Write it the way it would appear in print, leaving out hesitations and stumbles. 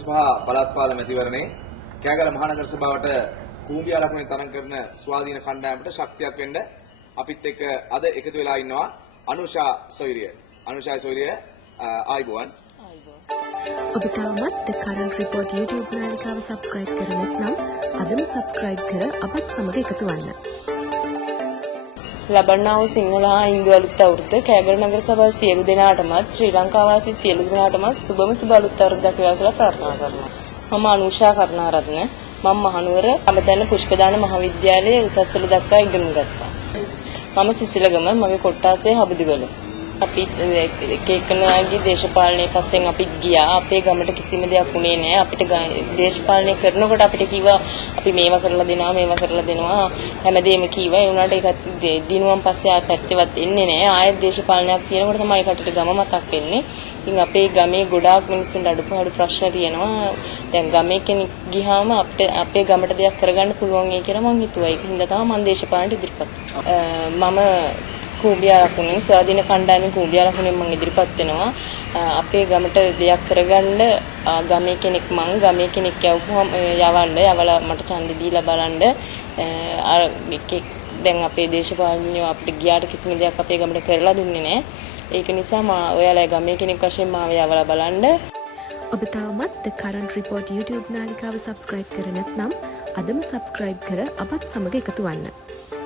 සභා පළාත් පාලන මැතිවරණේ කෑගල මහනගර සභාවට කූඹියා ලකුණේ තරඟ කරන ස්වාධීන කණ්ඩායමට ශක්තියක් වෙන්න අපිත් එක්ක අද එකතු වෙලා ඉන්නවා අනුෂා සොයිරිය. අනුෂා සොයිරිය ආයිබෝවන්. ඔබ තවමත් The Current Report YouTube නාලිකාව subscribe කර නැත්නම් අදම subscribe කර අපත් සමග එකතු වන්න. ලබන්නා වූ සිංහල හා හින්දු අලුත් අවුරුද්ද කෑගල නගර සභාවේ සියලු දෙනාටමත් ශ්‍රී ලංකා වාසී සියලු දෙනාටමත් සුබම සුබ අලුත් අවුරුද්දක් වේවා කියලා ප්‍රාර්ථනා කරනවා. මම අනුෂා කරුණාරත්න. මම මහනුවර අමතන පුෂ්පදාන මහාවිද්‍යාලයේ උසස් පෙළ දක්වා ඉගෙන ගත්තා. මම සිසිලගම මගේ කොට්ටාසේ හබුදුගල. අපි කේකනාගේ දේශපාලනයේ පස්සෙන් අපි ගියා. අපේ ගමට කිසිම දෙයක් වුණේ නැහැ. අපිට දේශපාලනය කරනකොට අපිට කිව්වා අපි මේවා කරලා දෙනවා හැමදේම කිව්වා. ඒ වුණාට ඒක දිනුවම් පස්සේ ආයෙත් පැත්තේවත් එන්නේ නැහැ. ආයෙත් දේශපාලනයක් තියෙනකොට තමයි කටට ගම මතක් වෙන්නේ. ඉතින් අපේ ගමේ ගොඩාක් මිනිස්සුන්ට අඩුපාඩු ප්‍රශ්න තියෙනවා. දැන් ගමේ කෙනෙක් ගියාම අපේ ගමට දෙයක් කරගන්න පුළුවන් ඒ කියලා මම හිතුවා. ඒක හින්දා තමයි මම දේශපාලනට ඉදිරිපත් මම කූඹියා ලකුණෙන් ස්වාධීන කණ්ඩායමේ කූඹියා ලකුණෙන් මම ඉදිරිපත් වෙනවා. අපේ ගමට දෙයක් කරගන්න ගමේ කෙනෙක් යවලා මට ඡන්දෙ දීලා බලන්න අර දැන් අපේ දේශපාලනඥයෝ අපිට ගියාට කිසිම දෙයක් අපේ ගමට කරලා දුන්නේ නැහැ. ඒක නිසා ඔයාලා ගමේ කෙනෙක් වශයෙන් මාව යවලා බලන්න. ඔබ තවමත් The Current Report YouTube නාලිකාව subscribe කර නැත්නම් අදම subscribe කර අපත් සමග එකතු වන්න.